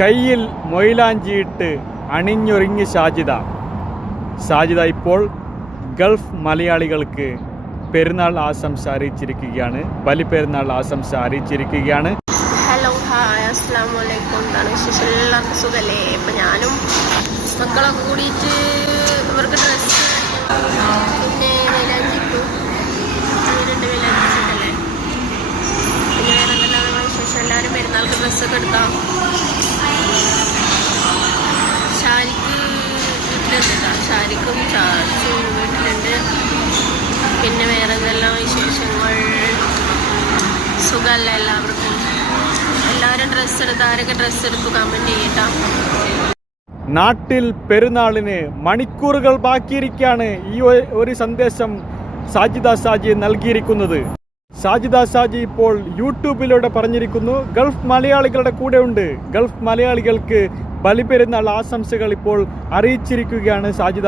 കയ്യിൽ മൊയിലാഞ്ചിയിട്ട് അണിഞ്ഞൊരുങ്ങി സാജിദ ഇപ്പോൾ ഗൾഫ് മലയാളികൾക്ക് പെരുന്നാൾ ആശംസ അറിയിച്ചിരിക്കുകയാണ്. ബലിപ്പെരുന്നാൾ ആശംസ അറിയിച്ചിരിക്കുകയാണ്. ഹലോ ഹായ് അസ്സലാമു അലൈക്കും. എന്താണ് വിശേഷം? എല്ലാവർക്കും സുഖമല്ലേ? അപ്പം ഞാനും മക്കളൊക്കെ കൂടിയിട്ട് ഇവർക്ക് ഡ്രസ്സ് പിന്നെ വിലഞ്ചിട്ടു വിലഞ്ചിട്ടല്ലേ. പിന്നെ വേറെ എന്തെല്ലാം വിശേഷം? എല്ലാവരും പെരുന്നാൾക്ക് ഡ്രസ്സൊക്കെ എടുക്കാം. ഷാരിക്ക് വീട്ടിലുണ്ട് കേട്ടോ. ഷാരിക്കും ചാർച്ചും വീട്ടിലുണ്ട്. പിന്നെ വേറെ എന്തെല്ലാം വിശേഷങ്ങൾ? സുഖമല്ല എല്ലാവർക്കും? എല്ലാവരും ഡ്രസ്സ് എടുത്ത് ആരൊക്കെ ഡ്രസ്സ് എടുത്തു കമൻറ്റ് ചെയ്യട്ടാം. നാട്ടിൽ പെരുന്നാളിന് മണിക്കൂറുകൾ ബാക്കിയിരിക്കുകയാണ്. ഈ ഒരു സന്ദേശം സാജി നൽകിയിരിക്കുന്നത്. സാജി ഇപ്പോൾ യൂട്യൂബിലൂടെ പറഞ്ഞിരിക്കുന്നു, ഗൾഫ് മലയാളികളുടെ കൂടെ ഉണ്ട്. ഗൾഫ് മലയാളികൾക്ക് ബലിപ്പെരുന്നാൾ ആശംസകൾ ഇപ്പോൾ അറിയിച്ചിരിക്കുകയാണ് സാജി.